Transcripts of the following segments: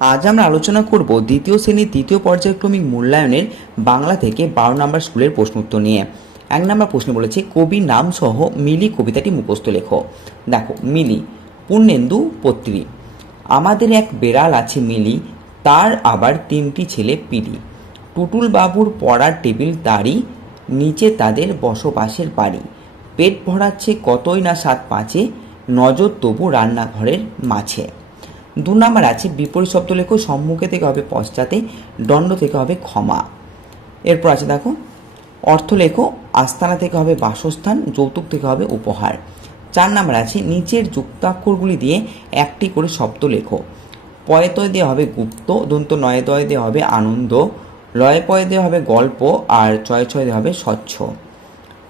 আজ আমরা আলোচনা করব দ্বিতীয় শ্রেণির তৃতীয় পর্যায়ক্রমিক মূল্যায়নের বাংলা থেকে বারো নম্বর স্কুলের প্রশ্ন উত্তর নিয়ে। এক নম্বর প্রশ্ন বলেছে কবির নাম সহ মিলি কবিতাটি মুখস্থ লেখো। দেখো, মিলি, পূর্ণেন্দু পত্রী। আমাদের এক বেড়াল আছে মিলি, তার আবার তিনটি ছেলে পিলি। টুটুল বাবুর পড়ার টেবিল তারই, নিচে তাদের বসবাসের বাড়ি। পেট ভরাচ্ছে কতই না সাত পাঁচে নজর তবু রান্নাঘরের মাছে দু নাম্বার আছে বিপরীত শব্দ লেখো সম্মুখে থেকে হবে পশ্চাতে, দণ্ড থেকে হবে ক্ষমা। এরপর আছে দেখো অর্থ লেখো আস্তানা থেকে হবে বাসস্থান, যৌতুক থেকে হবে উপহার। চার নাম্বার আছে, নিচের যুক্তাক্ষরগুলি দিয়ে একটি করে শব্দ লেখো পয়েতয় দিয়ে হবে গুপ্ত দন্ত নয় দয় দিয়ে হবে আনন্দ, লয় পয়ে দিয়ে হবে গল্প, আর ছয় ছয় দিয়ে হবে স্বচ্ছ।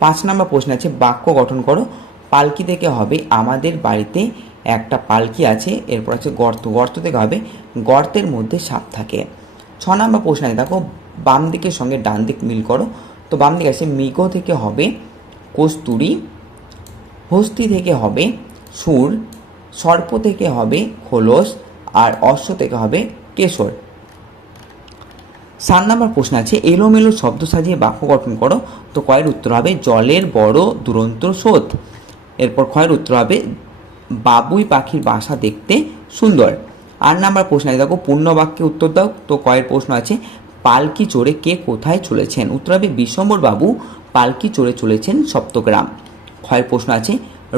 পাঁচ নম্বর প্রশ্ন আছে, বাক্য গঠন করো পালকি থেকে হবে আমাদের বাড়িতে একটা পালকি আছে, এরপর আছে গর্ত। গর্ত থেকে হবে গর্তের মধ্যে সাপ থাকে। ছ নম্বর প্রশ্ন আছে, দেখো, বাম দিকের সঙ্গে ডান দিক মিল করো। তো বাম দিকে আছে, মৃগ থেকে হবে কস্তুরি, হস্তি থেকে হবে সুর, সর্প থেকে হবে খোলস, আর অশ্ব থেকে হবে কেশর। সাত নম্বর প্রশ্ন আছে, এলোমেলো শব্দ সাজিয়ে বাক্য গঠন করো। তো কয়ের উত্তর হবে, জলের বড় দুরন্ত স্রোত। এরপর খয়ের উত্তর হবে, বাবুই পাখির বাসা দেখতে সুন্দর। আর নাম্বার প্রশ্ন আছে দেখো, পূর্ণ বাক্যে উত্তর দাও, তো কয়ের প্রশ্ন আছে, পালকি চড়ে কে কোথায় চলেছেন? উত্তর হবে বিশ্বম্বর বাবু, পালকি চড়ে চলেছেন সপ্তগ্রাম। ক্ষয়ের প্রশ্ন আছে,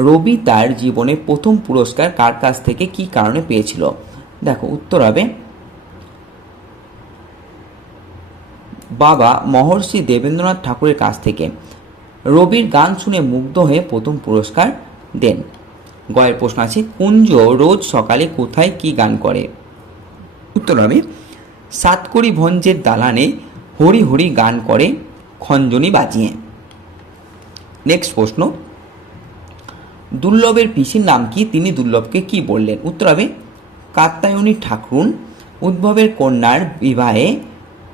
রবি তার জীবনে প্রথম পুরস্কার কার কাছ থেকে, কি কারণে পেয়েছিল? দেখো, উত্তর হবে, বাবা মহর্ষি দেবেন্দ্রনাথ ঠাকুরের কাছ থেকে। রবির গান শুনে মুগ্ধ হয়ে প্রথম পুরস্কার দেন। গয়ের প্রশ্ন আছে, কুঞ্জ রোজ সকালে কোথায় কি গান করে? উত্তর হবে, সাতকড়ি ভঞ্জের দালানে হরি হরি গান করে, খঞ্জনি বাজিয়ে। নেক্সট প্রশ্ন, দুর্লভের পিসির নাম কি? তিনি দুর্লভকে কি বললেন? উত্তর হবে কাত্তায়নী ঠাকুরুন উদ্ভবের কন্যার বিবাহে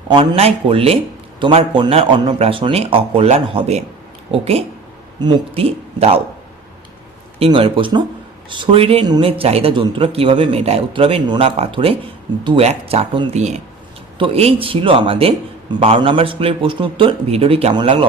অন্যায় করলে তোমার কন্যার অন্নপ্রাশনে অকল্যাণ হবে। ওকে মুক্তি দাও। ইংয়ের প্রশ্ন, শরীরে নুনের চাহিদা জন্তুরা কীভাবে মেটায়? উত্তর হবে, নোনা পাথরে দু এক চাটন দিয়ে। তো এই ছিল আমাদের বারো নম্বর স্কুলের প্রশ্ন উত্তর। ভিডিওটি কেমন লাগল?